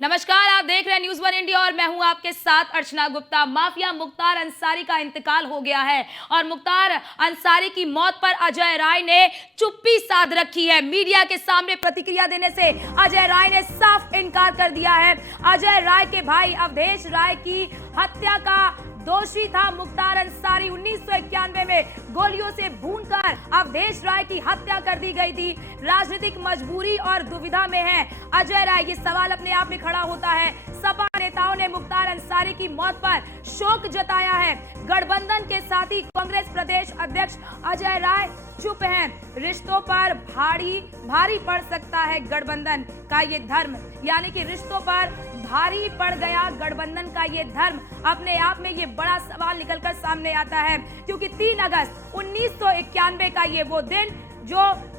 नमस्कार, आप देख रहे हैं न्यूज़ 1 इंडिया और मैं हूं आपके साथ अर्चना गुप्ता। माफिया मुख्तार अंसारी का इंतकाल हो गया है और मुख्तार अंसारी की मौत पर अजय राय ने चुप्पी साध रखी है। मीडिया के सामने प्रतिक्रिया देने से अजय राय ने साफ इनकार कर दिया है। अजय राय के भाई अवधेश राय की हत्या का दोषी था मुख्तार अंसारी। 1991 में गोलियों से भूनकर अवधेश राय की हत्या कर दी गई थी। राजनीतिक मजबूरी और दुविधा में है अजय राय, ये सवाल अपने आप में खड़ा होता है। सपा नेताओं ने मुख्तार अंसारी की मौत पर शोक जताया है। गठबंधन के साथी कांग्रेस प्रदेश अध्यक्ष अजय राय चुप हैं। रिश्तों पर भारी पड़ सकता है गठबंधन का ये धर्म, यानी कि रिश्तों पर भारी पड़ गया गठबंधन का ये धर्म। अपने आप में ये बड़ा सवाल निकलकर सामने आता है, क्योंकि 3 अगस्त 1991 का ये वो दिन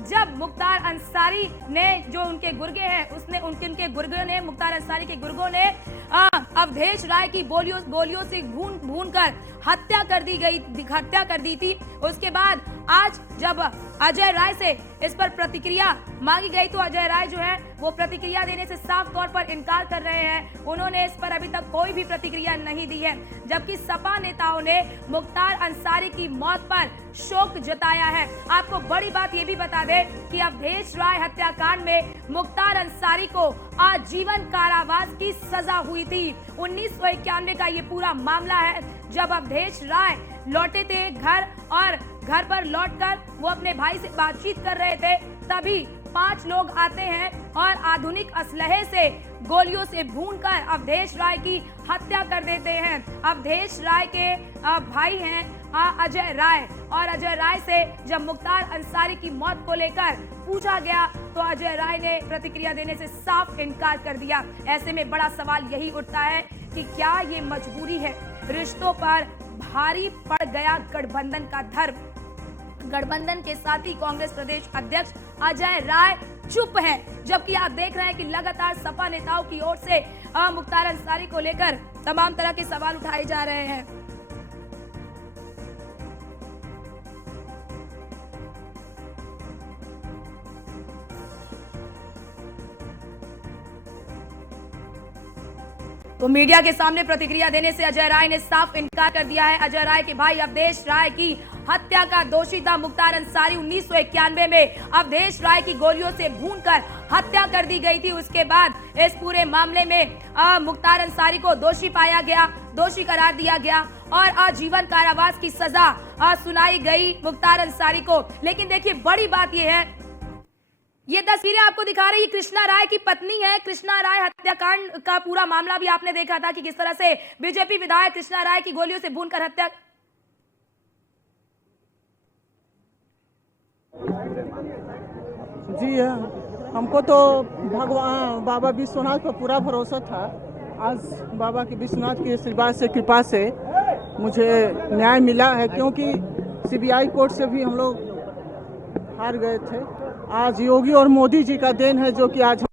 जब मुख्तार अंसारी ने जो उनके गुर्गे हैं उनके गुर्गों ने मुख्तार अंसारी के गुर्गों ने अवधेश राय की गोलियों से भून कर हत्या कर दी थी। उसके बाद आज जब अजय राय से इस पर प्रतिक्रिया मांगी गई तो अजय राय जो है वो प्रतिक्रिया देने से साफ तौर पर इनकार कर रहे हैं। उन्होंने इस पर अभी तक कोई भी प्रतिक्रिया नहीं दी है, जबकि सपा नेताओं ने मुख्तार अंसारी की मौत पर शोक जताया है। आपको बड़ी बात ये भी बता दें कि अवधेश राय हत्याकांड में मुख्तार अंसारी को आजीवन कारावास की सजा हुई थी। 1991 का ये पूरा मामला है, जब अवधेश राय लौटे थे घर पर लौटकर वो अपने भाई से बातचीत कर रहे थे, तभी 5 लोग आते हैं और आधुनिक असलहे से गोलियों से भूनकर अवधेश राय की हत्या कर देते हैं। अवधेश राय के भाई हैं अजय राय, और अजय राय से जब मुख्तार अंसारी की मौत को लेकर पूछा गया तो अजय राय ने प्रतिक्रिया देने से साफ इनकार कर दिया। ऐसे में बड़ा सवाल यही उठता है कि क्या ये मजबूरी है? रिश्तों पर भारी पड़ गया गठबंधन का धर्म। गठबंधन के साथी कांग्रेस प्रदेश अध्यक्ष अजय राय चुप हैं, जबकि आप देख रहे हैं कि लगातार सपा नेताओं की ओर से मुख्तार अंसारी को लेकर तमाम तरह के सवाल उठाए जा रहे हैं। तो मीडिया के सामने प्रतिक्रिया देने से अजय राय ने साफ इनकार कर दिया है। अजय राय के भाई अवधेश राय की हत्या का दोषी था मुख्तार अंसारी। 1991 में अवधेश राय की गोलियों से भूनकर हत्या कर दी गई थी। उसके बाद इस पूरे मामले में मुख्तार अंसारी को दोषी पाया गया, दोषी करार दिया गया और आजीवन कारावास की सजा सुनाई गई मुख्तार अंसारी को। लेकिन देखिए, बड़ी बात यह है, ये तस्वीरें आपको दिखा रही कृष्णा राय की पत्नी है। कृष्णा राय हत्याकांड का पूरा मामला भी आपने देखा था कि किस तरह से बीजेपी विधायक कृष्णा राय की गोलियों से भूनकर हत्या। जी है, हमको तो भगवान बाबा विश्वनाथ पर पूरा भरोसा था। आज बाबा के विश्वनाथ की आशीर्वाद से, कृपा से मुझे न्याय मिला है, क्योंकि सीबीआई कोर्ट से भी हम लोग हार गए थे। आज योगी और मोदी जी का देन है जो कि आज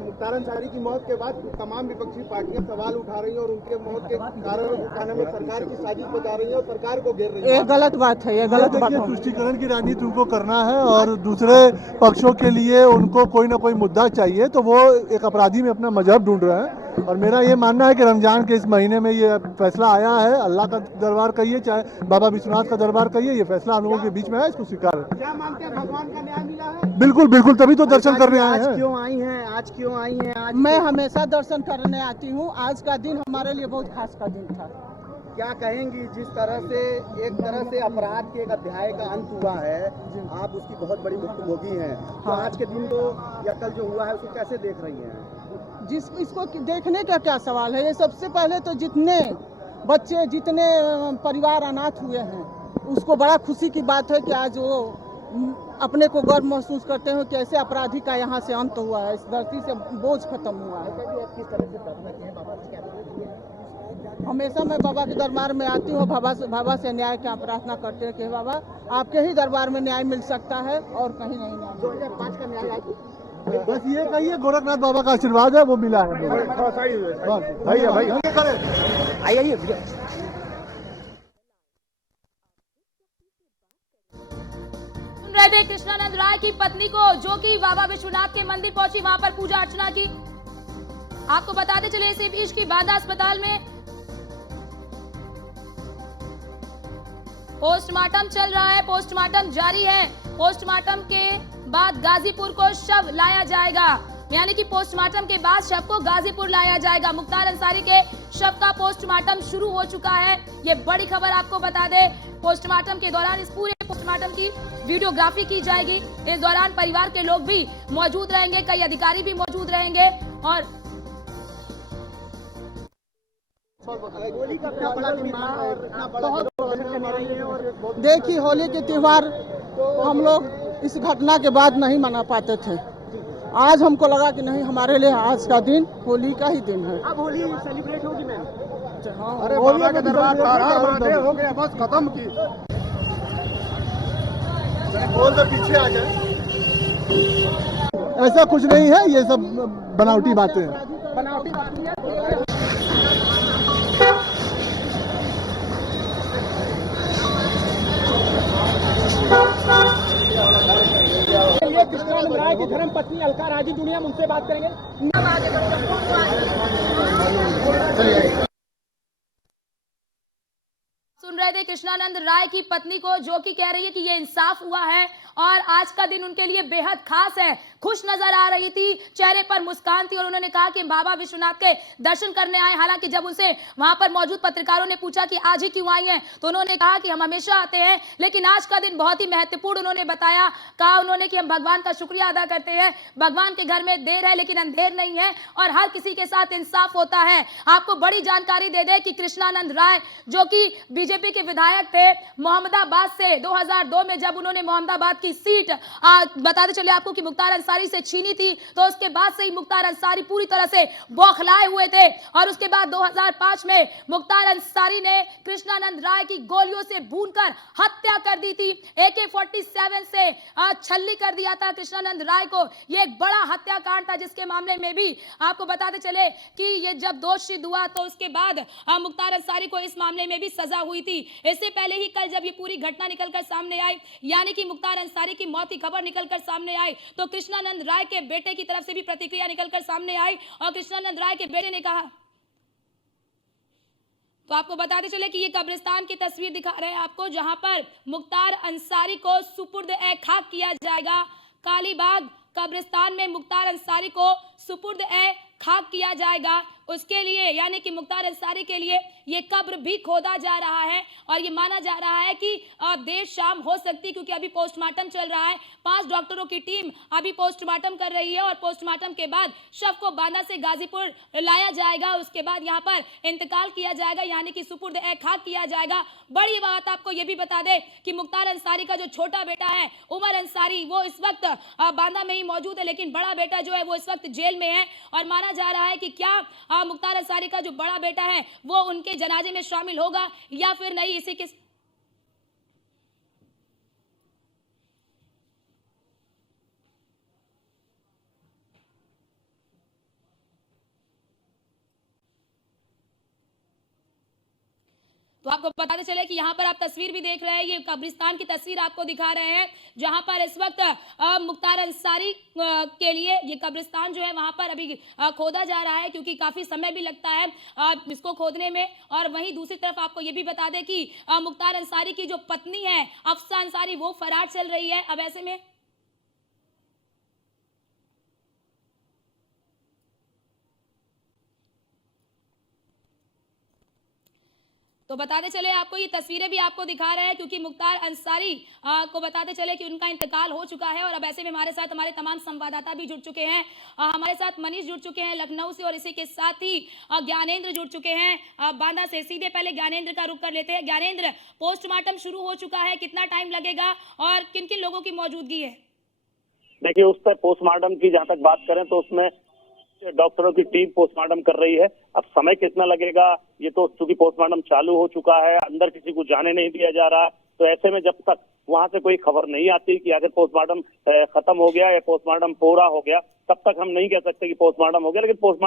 मुख्तार अंसारी की मौत के बाद तमाम विपक्षी पार्टियां सवाल उठा रही हैं और उनके मौत के कारण उठाने में सरकार की साजिश बता रही है और सरकार को घेर रही है। ये गलत बात है, ये गलत बात है। तुष्टीकरण की राजनीति उनको करना है और दूसरे पक्षों के लिए उनको कोई ना कोई मुद्दा चाहिए, तो वो एक अपराधी में अपना मजहब ढूंढ रहे हैं। और मेरा ये मानना है कि रमजान के इस महीने में ये फैसला आया है, अल्लाह का दरबार कहिए चाहे बाबा विश्वनाथ का दरबार कहिए, ये फैसला हम लोगों के बीच में है, इसको स्वीकार है। क्या मानते हैं, भगवान का न्याय मिला है? बिल्कुल बिल्कुल, तभी तो दर्शन करने आए हैं। आज क्यों आई हैं? मैं हमेशा दर्शन करने आती हूँ। आज का दिन हमारे लिए बहुत खास का दिन था। क्या कहेंगी, जिस तरह से एक तरह से अपराध के एक अध्याय का अंत हुआ है, आप उसकी बहुत बड़ी भुक्तभोगी हैं, तो आज के दिन तो या कल जो हुआ है उसको कैसे देख रही हैं? इसको देखने का क्या सवाल है? ये सबसे पहले तो जितने बच्चे, जितने परिवार अनाथ हुए हैं, उसको बड़ा खुशी की बात है कि आज वो अपने को गर्व महसूस करते हैं कि ऐसे अपराधी का यहाँ से अंत हुआ है, इस धरती से बोझ खत्म हुआ है। किस तरह से प्रार्थना की है बाबा से? क्या हमेशा मैं बाबा के दरबार में आती हूँ, बाबा से न्याय की प्रार्थना करते हैं कि बाबा आपके ही दरबार में न्याय मिल सकता है और कहीं नहीं। 2005 का न्याय बस ये कहिए गोरखनाथ बाबा का आशीर्वाद है, वो मिला है। थे कृष्णानंद राय की पत्नी को, जो कि बाबा विश्वनाथ के मंदिर पहुंची, वहां पर पूजा अर्चना की। आपको बताते चले इसी बीच की बांदा अस्पताल में पोस्टमार्टम चल रहा है, पोस्टमार्टम जारी है। पोस्टमार्टम के बाद गाजीपुर को शव लाया जाएगा, यानी कि पोस्टमार्टम के बाद शव को गाजीपुर लाया जाएगा। मुख्तार अंसारी के शव का पोस्टमार्टम शुरू हो चुका है। ये बड़ी खबर आपको बता दे। पोस्टमार्टम के दौरान इस पूरे पोस्टमार्टम की वीडियोग्राफी की जाएगी। इस दौरान परिवार के लोग भी मौजूद रहेंगे, कई अधिकारी भी मौजूद रहेंगे। और देखिए, होली के त्योहार हम लोग इस घटना के बाद नहीं मना पाते थे। आज हमको लगा कि नहीं, हमारे लिए आज का दिन होली का ही दिन है। अब होली सेलिब्रेट होगी मैम। हाँ, अरे बाबा के दरबार हो गया, बस खत्म की। बोल दो पीछे आ जाए। ऐसा कुछ नहीं है, ये सब बनावटी बातें हैं। बनावटी कृष्णानंद राय की धर्म पत्नी अलका राजी जुड़ी, हम उनसे बात करेंगे। सुन रहे थे कृष्णानंद राय की पत्नी को, जो कि कह रही है कि ये इंसाफ हुआ है और आज का दिन उनके लिए बेहद खास है। खुश नजर आ रही थी, चेहरे पर मुस्कान थी और उन्होंने कहा कि बाबा विश्वनाथ के दर्शन करने आए। हालांकि जब उनसे वहां पर मौजूद पत्रकारों ने पूछा कि आज ही क्यों आई हैं, तो उन्होंने कहा कि हम हमेशा आते हैं, लेकिन आज का दिन बहुत ही महत्वपूर्ण उन्होंने बताया। कहा उन्होंने कि हम भगवान का शुक्रिया अदा करते हैं, भगवान के घर में देर है लेकिन अंधेर नहीं है और हर किसी के साथ इंसाफ होता है। आपको बड़ी जानकारी दे दे कि कृष्णानंद राय, जो कि बीजेपी के विधायक थे मोहम्मदाबाद से, 2002 में जब उन्होंने मोहम्मदाबाद की सीट बताते चले आपको कि मुख्तार अंसारी से छीनी थी, तो उसके बाद से ही मुख्तार अंसारी पूरी तरह से बौखलाए हुए थे। और उसके बाद 2005 में मुख्तार अंसारी ने कृष्णानंद राय की गोलियों से भूनकर हत्या कर दी थी। AK-47 से छल्ली कर दिया था कृष्णानंद राय को। यह एक बड़ा हत्याकांड था, जिसके मामले में भी आपको बताते चले कि ये जब दोष सिद्ध हुआ तो उसके बाद मुख्तार अंसारी को इस मामले में भी सजा हुई थी। इससे पहले ही कल जब ये पूरी घटना निकलकर सामने आई, यानी कि मुख्तार अंसारी की मौत की खबर निकलकर सामने आई, तो कृष्णानंद राय के बेटे की तरफ से भी प्रतिक्रिया निकलकर सामने आई और कृष्णानंद राय के बेटे ने कहा, तो आपको बताते चले कि ये कब्रिस्तान की तस्वीर दिखा रहे हैं आपको, जहां पर मुख्तार अंसारी को सुपुर्द ए खाक किया जाएगा। कालीबाग कब्रिस्तान में मुख्तार अंसारी को सुपुर्द ए खाक किया जाएगा। उसके लिए, यानी कि मुख्तार अंसारी के लिए ये कब्र भी खोदा जा रहा है और ये माना जा रहा है कि देर शाम हो सकती है, क्योंकि अभी पोस्टमार्टम चल रहा है। 5 डॉक्टरों की टीम अभी पोस्टमार्टम कर रही है और पोस्टमार्टम के बाद शव को बांदा से गाजीपुर लाया जाएगा। उसके बाद यहाँ पर इंतकाल किया जाएगा, यानी कि सुपुर्द ए खाक किया जाएगा। बड़ी बात आपको ये भी बता दे कि मुख्तार अंसारी का जो छोटा बेटा है उमर अंसारी, वो इस वक्त बांदा में ही मौजूद है, लेकिन बड़ा बेटा जो है वो इस वक्त जेल में है। और माना जा रहा है कि क्या मुख्तार अंसारी का जो बड़ा बेटा है वो उनके जनाजे में शामिल होगा या फिर नहीं। इसी के तो आपको बताते चले कि यहाँ पर आप तस्वीर भी देख रहे हैं, ये कब्रिस्तान की तस्वीर आपको दिखा रहे हैं, जहाँ पर इस वक्त मुख्तार अंसारी के लिए ये कब्रिस्तान जो है वहाँ पर अभी खोदा जा रहा है, क्योंकि काफ़ी समय भी लगता है इसको खोदने में। और वहीं दूसरी तरफ आपको ये भी बता दें कि मुख्तार अंसारी की जो पत्नी है अफसा अंसारी, वो फरार चल रही है। अब ऐसे में तो बताते चले आपको, ये तस्वीरें भी आपको दिखा रहे हैं, क्योंकि मुख्तार अंसारी को बताते चले कि उनका इंतकाल हो चुका है। और अब ऐसे में हमारे साथ हमारे तमाम संवाददाता भी जुड़ चुके हैं। हमारे साथ मनीष जुड़ चुके हैं लखनऊ से और इसी के साथ ही ज्ञानेंद्र जुड़ चुके हैं बांदा से। सीधे पहले ज्ञानेंद्र का रुख कर लेते हैं। ज्ञानेंद्र, पोस्टमार्टम शुरू हो चुका है, कितना टाइम लगेगा और किन किन लोगों की मौजूदगी है? देखिए, उस पर पोस्टमार्टम की जहाँ तक बात करें तो उसमें डॉक्टरों की टीम पोस्टमार्टम कर रही है। अब समय कितना लगेगा, ये तो चूंकि पोस्टमार्टम चालू हो चुका है, अंदर किसी को जाने नहीं दिया जा रहा, तो ऐसे में जब तक वहां से कोई खबर नहीं आती कि अगर पोस्टमार्टम खत्म हो गया या पोस्टमार्टम पूरा हो गया, तब तक हम नहीं कह सकते कि पोस्टमार्टम हो गया। लेकिन पोस्टमार्टम